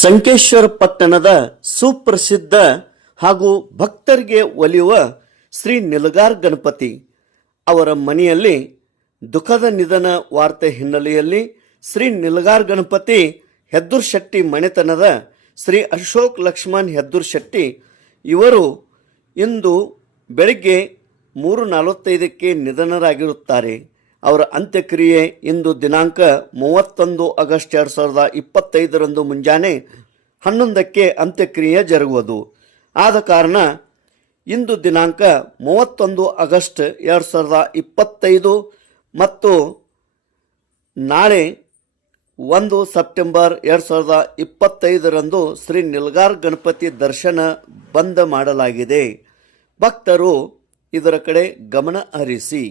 ಸಂಕೇಶ್ವರ ಪಟ್ಟಣದ ಸುಪ್ರಸಿದ್ಧ ಹಾಗೂ ಭಕ್ತರಿಗೆ ಒಲಿಯುವ ಶ್ರೀ ನಿಲಗಾರ್ ಗಣಪತಿ ಅವರ ಮನೆಯಲ್ಲಿ ದುಃಖದ ನಿಧನ ವಾರ್ತೆ ಹಿನ್ನೆಲೆಯಲ್ಲಿ ಶ್ರೀ ನಿಲಗಾರ್ ಗಣಪತಿ ಹೆದ್ದೂರ್ ಶೆಟ್ಟಿ ಮನೆತನದ ಶ್ರೀ ಅಶೋಕ್ ಲಕ್ಷ್ಮಣ್ ಹೆದ್ದೂರ್ ಶೆಟ್ಟಿ ಇವರು ಇಂದು ಬೆಳಗ್ಗೆ ಮೂರು ನಲವತ್ತೈದಕ್ಕೆ ನಿಧನರಾಗಿರುತ್ತಾರೆ. ಅವರ ಅಂತ್ಯಕ್ರಿಯೆ ಇಂದು ದಿನಾಂಕ ಮೂವತ್ತೊಂದು ಆಗಸ್ಟ್ ಎರಡು ಸಾವಿರದ ಇಪ್ಪತ್ತೈದರಂದು ಮುಂಜಾನೆ ಹನ್ನೊಂದಕ್ಕೆ ಅಂತ್ಯಕ್ರಿಯೆ ಜರುಗುವುದು. ಆದ ಕಾರಣ ಇಂದು ದಿನಾಂಕ ಮೂವತ್ತೊಂದು ಆಗಸ್ಟ್ ಎರಡು ಸಾವಿರದ ಇಪ್ಪತ್ತೈದು ಮತ್ತು ನಾಳೆ ಒಂದು ಸೆಪ್ಟೆಂಬರ್ ಎರಡು ಸಾವಿರದ ಇಪ್ಪತ್ತೈದರಂದು ಶ್ರೀ ನಿಲ್ಗಾರ್ ಗಣಪತಿ ದರ್ಶನ ಬಂದ್ ಮಾಡಲಾಗಿದೆ. ಭಕ್ತರು ಇದರ ಕಡೆ ಗಮನ ಹರಿಸಿ.